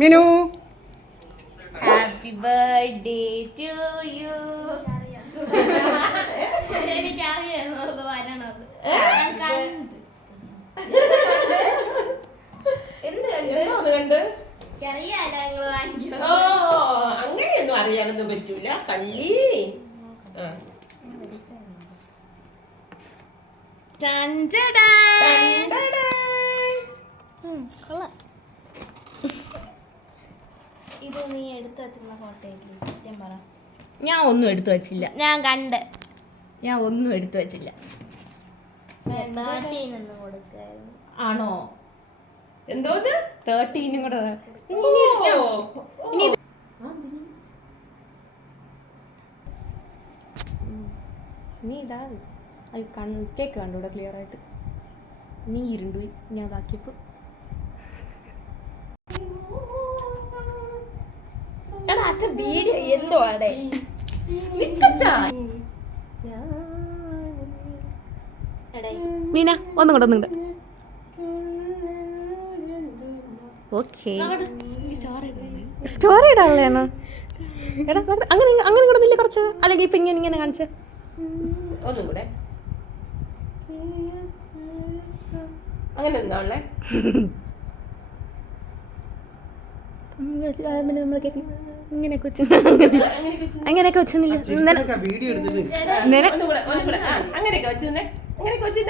Minu happy birthday to you. അങ്ങനെയൊന്നും അറിയാനൊന്നും പറ്റൂല. കള്ളി ഇത് നീ എടുത്തു വെച്ചിരുന്ന ഫോട്ടോയില്ലേ? ഞാൻ പറ. ഞാൻ ഒന്നും എടുത്തു വച്ചില്ല. ഞാൻ കണ്ട്. ഞാൻ ഒന്നും എടുത്തു വച്ചില്ല. ആണോ? എന്തോന്ന് 13 കൂടെ നീ ഇതാ കേക്ക് കണ്ടൂടെ ക്ലിയർ ആയിട്ട്. നീ ഇരുണ്ടുപോയി ഞാൻ ഇതാക്കിയപ്പോ. എന്തോ മീന ഒന്നും കൂടെ ഓക്കെ. സ്റ്റോറി ഇടാനുള്ളതാണോ? എടാ അങ്ങനെ അങ്ങനെ കൂടെ നില്ല കുറച്ച്, അല്ലെങ്കിൽ ഇപ്പൊ ഇങ്ങനെ കാണിച്ച ഒന്നും കൂടെ അങ്ങനെ എന്താ ഉള്ളേ? ഇങ്ങനെയൊക്കെ വെച്ച് അങ്ങനെയൊക്കെ വെച്ചെന്നില്ല. അങ്ങനെയൊക്കെ വെച്ച് അങ്ങനെയൊക്കെ വെച്ച്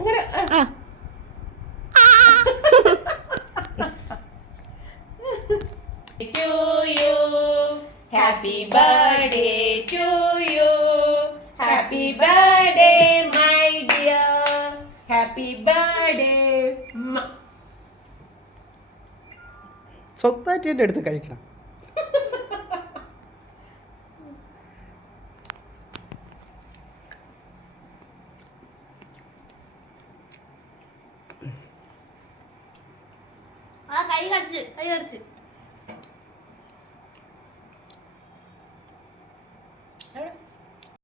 അങ്ങനെ. To you, happy birthday to you, happy birthday my dear, happy birthday. സ്വത്തായിട്ട് എൻ്റെ അടുത്ത് കഴിക്കണം. കൈ കടിച്ച്